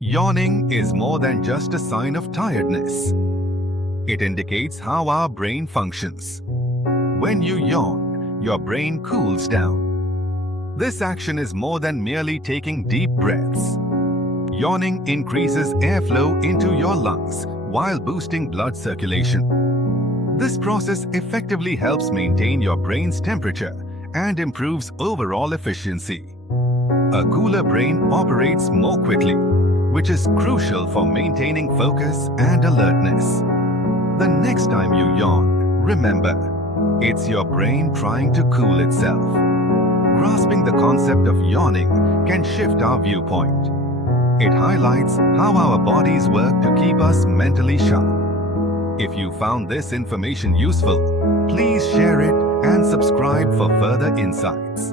Yawning is more than just a sign of tiredness. It indicates how our brain functions. When you yawn, your brain cools down. This action is more than merely taking deep breaths. Yawning increases airflow into your lungs while boosting blood circulation. This process effectively helps maintain your brain's temperature and improves overall efficiency. A cooler brain operates more quickly, which is crucial for maintaining focus and alertness. The next time you yawn, remember, it's your brain trying to cool itself. Grasping the concept of yawning can shift our viewpoint. It highlights how our bodies work to keep us mentally sharp. If you found this information useful, please share it and subscribe for further insights.